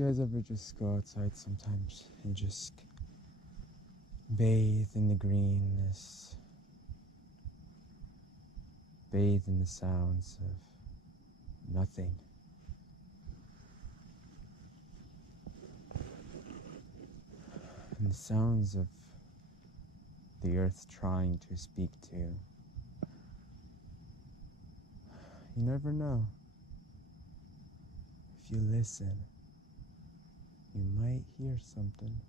You guys ever just go outside sometimes and just bathe in the greenness, bathe in the sounds of nothing? And the sounds of the earth trying to speak to you. You never know. If you listen, you might hear something.